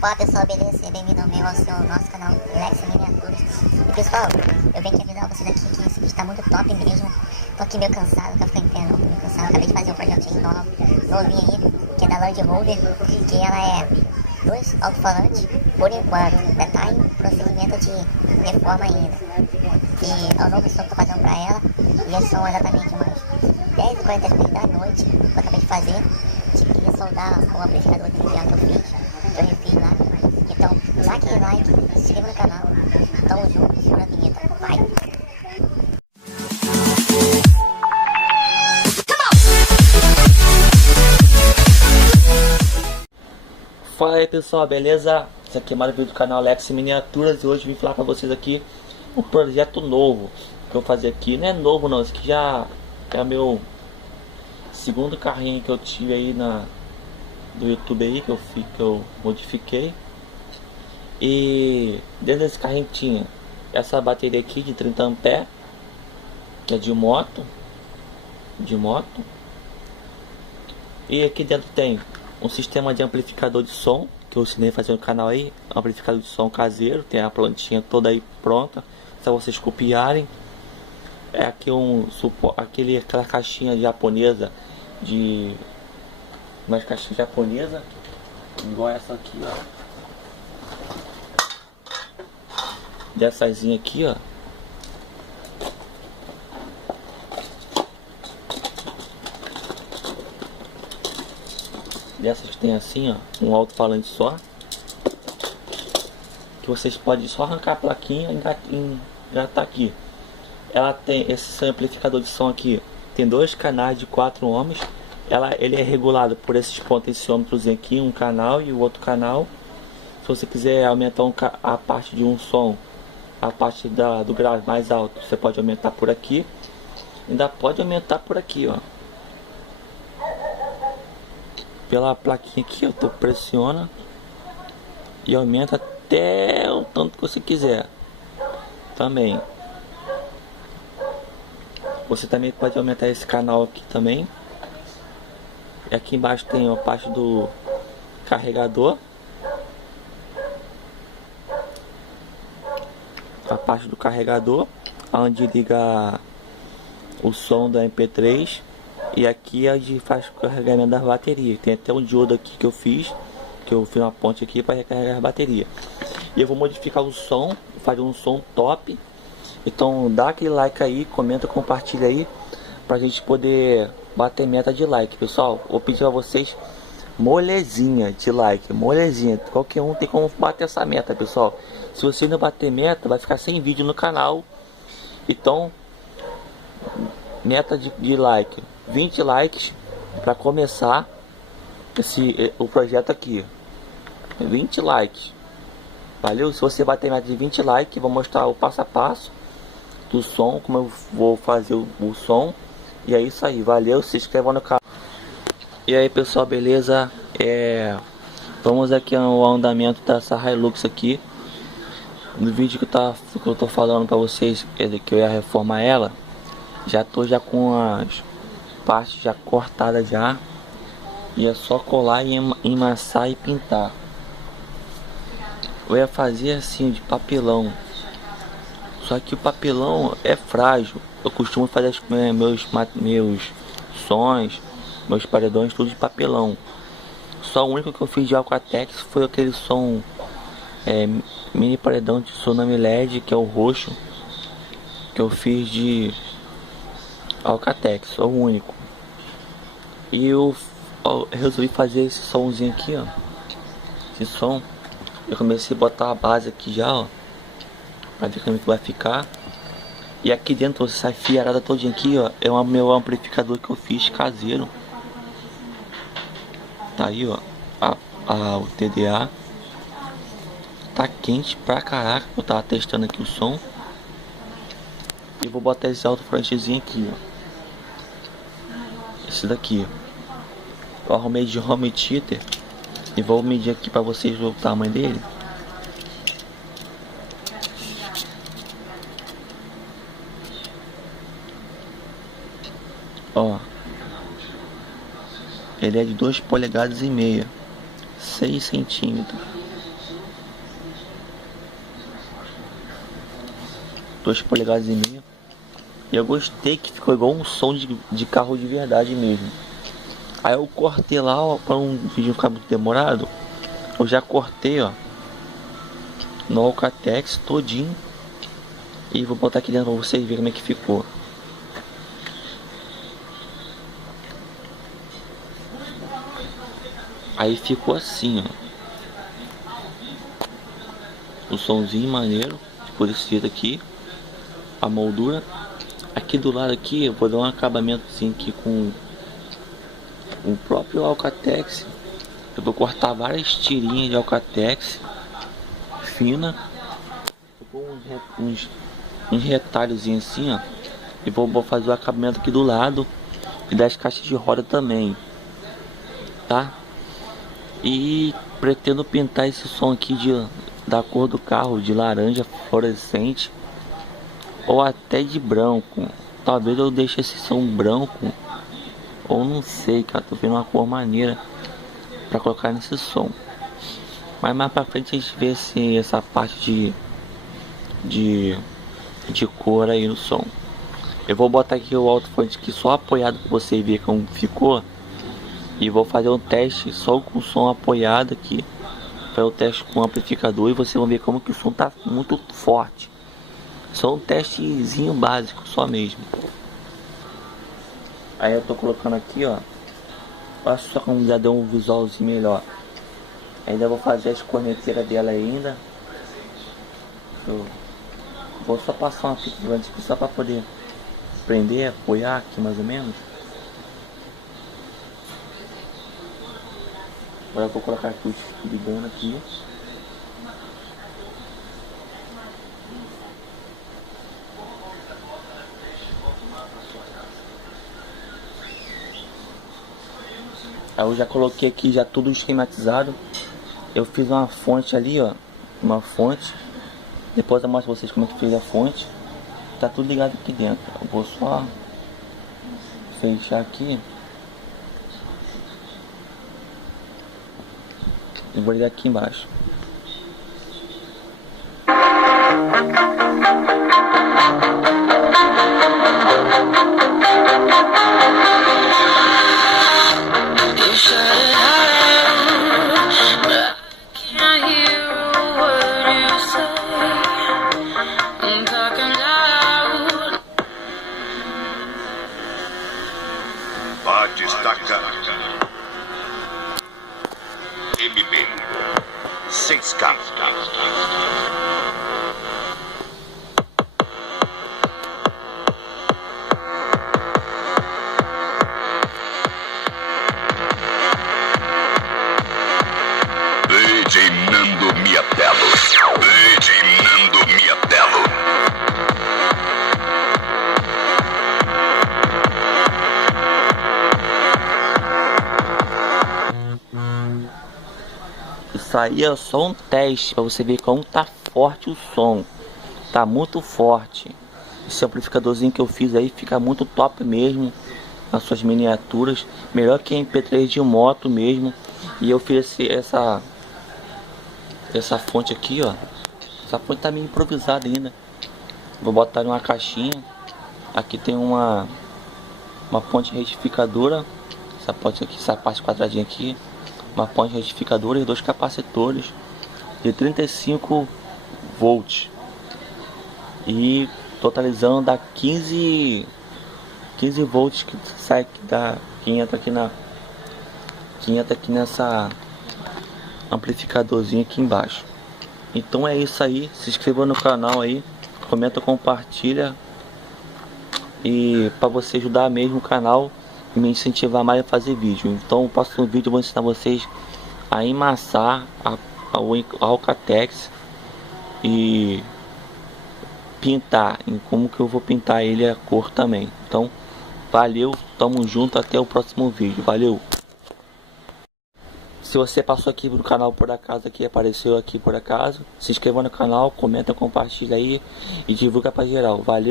Fala pessoal, beleza? Seja bem-vindo ao nosso canal Lex Miniaturas. E pessoal, eu venho aqui avisar vocês aqui que esse vídeo tá muito top mesmo. Tô aqui meio cansado, tô ficando inteiro, tô meio cansado. Acabei de fazer um projetinho novinho aí, que é da Land Rover, que ela é 2 alto-falantes por enquanto, ainda tá em procedimento de reforma ainda. E é o novo som que eu tô fazendo pra ela, e esse som exatamente umas 10h43 da noite, que eu acabei de fazer. Queria soldar o amplificador de piano que eu fiz, que eu refiz lá. Então, dá aquele like, se inscreva no canal. Tamo junto, segura a vinheta. Vai! Fala aí pessoal, beleza? Esse aqui é mais um vídeo do canal Lex Miniaturas. E hoje vim falar pra vocês aqui um projeto novo que eu vou fazer aqui. Não é novo não, esse aqui já é o meu segundo carrinho que eu tive aí do YouTube aí, que eu modifiquei. E dentro desse carrinho tinha essa bateria aqui de 30 A, que é de moto. E aqui dentro tem um sistema de amplificador de som, que eu ensinei a fazer no canal aí, amplificador de som caseiro, tem a plantinha toda aí pronta, só vocês copiarem. É aqui aquela caixinha japonesa uma caixinha japonesa, igual essa aqui, ó. Dessazinha aqui, ó. Dessas que tem assim, ó, um alto-falante só, que vocês podem só arrancar a plaquinha e engatar aqui. Ela tem esse amplificador de som aqui, tem 2 canais de 4 ohms. Ele é regulado por esses potenciômetros aqui, um canal e o outro canal. Se você quiser aumentar a parte de um som, a parte do grave mais alto, você pode aumentar por aqui. Ainda pode aumentar por aqui, ó. Pela plaquinha aqui, eu tô pressiona e aumenta até o tanto que você quiser. Também. Você também pode aumentar esse canal aqui também. E aqui embaixo tem a parte do carregador. A parte do carregador, onde liga o som da MP3. E aqui é onde faz o carregamento da bateria. Tem até um diodo aqui que eu fiz uma ponte aqui para recarregar a bateria. E eu vou modificar o som, fazer um som top. Então dá aquele like aí, comenta, compartilha aí, pra gente poder bater meta de like, pessoal. Vou pedir a vocês molezinha de like, molezinha. Qualquer um tem como bater essa meta, pessoal. Se você não bater meta, vai ficar sem vídeo no canal. Então, meta de like, 20 likes para começar o projeto aqui. 20 likes. Valeu? Se você bater meta de 20 likes, vou mostrar o passo a passo do som, como eu vou fazer o som. E é isso aí, valeu, se inscreva no canal. E aí pessoal, beleza? Vamos aqui ao andamento dessa Hilux aqui. No vídeo que eu tô falando pra vocês que eu ia reformar ela, já tô com as partes já cortadas já. E é só colar e emassar e pintar. Eu ia fazer assim de papelão, só que o papelão é frágil. Eu costumo fazer meus sons, meus paredões, tudo de papelão. Só o único que eu fiz de Alcatex foi aquele som mini paredão de Tsunami LED, que é o roxo, que eu fiz de Alcatex, só o único. E eu resolvi fazer esse somzinho aqui, ó. Esse som, eu comecei a botar a base aqui já, ó, pra ver como é que vai ficar. E aqui dentro, essa fiarada todinha aqui, ó, é o meu amplificador que eu fiz caseiro. Tá aí, ó, o TDA. Tá quente pra caraca, eu tava testando aqui o som. E vou botar esse alto-falantezinho aqui, ó. Esse daqui, eu arrumei de home theater. E vou medir aqui pra vocês o tamanho dele. Ó, ele é de 2,5 polegadas, 6 centímetros. 2,5 polegadas. E eu gostei que ficou igual um som de carro de verdade mesmo. Aí eu cortei lá, ó, para um vídeo ficar muito demorado. Eu já cortei, ó, no Alcatex todinho. E vou botar aqui dentro pra vocês verem como é que ficou. Aí ficou assim, ó. O somzinho maneiro, tipo desse jeito aqui. A moldura. Aqui do lado aqui eu vou dar um acabamento assim aqui com o próprio Alcatex. Eu vou cortar várias tirinhas de Alcatex fina. Uns retalhozinhos assim, ó. E vou fazer o acabamento aqui do lado. E das caixas de roda também, tá? E pretendo pintar esse som aqui da cor do carro, de laranja fluorescente, ou até de branco. Talvez eu deixe esse som branco, ou não sei, cara. Tô vendo uma cor maneira pra colocar nesse som. Mas mais pra frente a gente vê essa parte de cor aí no som. Eu vou botar aqui o alto-falante aqui só apoiado pra você ver como ficou. E vou fazer um teste só com o som apoiado aqui. Fazer o teste com o amplificador e vocês vão ver como que o som tá muito forte. Só um testezinho básico, só mesmo. Aí eu tô colocando aqui, ó. Olha só como já deu um visualzinho melhor. Ainda vou fazer as corneteiras dela ainda. Eu vou só passar uma fita durante aqui só pra poder prender, apoiar aqui mais ou menos. Agora eu vou colocar aqui o disco ligando aqui. Aí eu já coloquei aqui já tudo esquematizado. Eu fiz uma fonte ali, ó. Uma fonte. Depois eu mostro pra vocês como é que fez a fonte. Tá tudo ligado aqui dentro. Eu vou só fechar aqui. E vou ligar aqui embaixo. Batistaca MB 6K. DJ Nando Miatello. DJ Nando Miatello. Isso aí é só um teste para você ver como tá forte o som. Tá muito forte. Esse amplificadorzinho que eu fiz aí fica muito top mesmo. Nas suas miniaturas. Melhor que MP3 de moto mesmo. E eu fiz essa fonte aqui, ó. Essa fonte tá meio improvisada ainda. Vou botar em uma caixinha. Aqui tem uma ponte retificadora. Essa ponte aqui, essa parte quadradinha aqui. Uma ponte retificadora e 2 capacitores de 35 volts. E totalizando dá 15 volts que sai que entra aqui nessa amplificadorzinho aqui embaixo. Então é isso aí. Se inscreva no canal aí, comenta, compartilha. E para você ajudar mesmo o canal e me incentivar mais a fazer vídeo. Então no próximo vídeo eu vou ensinar vocês a emassar a Alcatex e pintar, em como que eu vou pintar ele a cor também. Então valeu, tamo junto, até o próximo vídeo, valeu. Se você passou aqui no canal por acaso, aqui apareceu aqui por acaso, se inscreva no canal, comenta, compartilha aí e divulga pra geral, valeu.